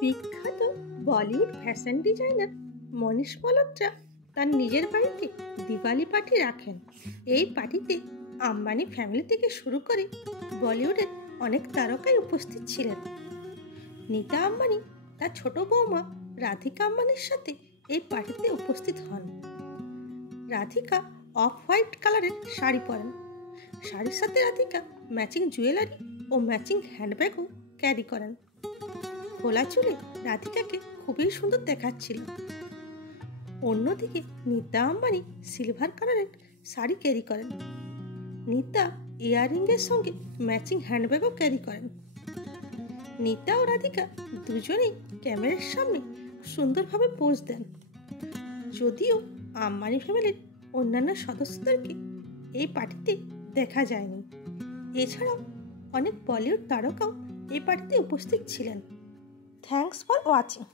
বিখ্যাত Bollywood fashion designer মনীষ মালহোত্রা তার নিজের বাড়িতে দিওয়ালি পার্টি রাখেন। এই পার্টিতে আম্বানি ফ্যামিলি থেকে শুরু করে বলিউডের অনেক তারকাই উপস্থিত ছিলেন। নীতা আম্বানি তার ছোট বৌমা রাধিকা আম্বানির সাথে এই পার্টিতে উপস্থিত হন। রাধিকা অফ হোয়াইট কালারের শাড়ি পরেন। শাড়ির সাথে রাধিকা ম্যাচিং জুয়েলারি ও ম্যাচিং হ্যান্ডব্যাগও ক্যারি করেন। খোলা চুলে রাধিকাকে খুবই সুন্দর দেখাচ্ছিল। অন্যদিকে নীতা আম্বানি সিলভার কালারের শাড়ি ক্যারি করেন। নীতা ইয়াররিংয়ের সঙ্গে ম্যাচিং হ্যান্ডব্যাগও ক্যারি করেন। নীতা ও রাধিকা দুজনেই ক্যামেরার সামনে সুন্দরভাবে পোজ দেন। যদিও আম্বানি ফ্যামিলির অন্যান্য সদস্যদেরকে এই পার্টিতে দেখা যায়নি। এছাড়াও অনেক বলিউড তারকাও এই পার্টিতে উপস্থিত ছিলেন। Thanks for watching.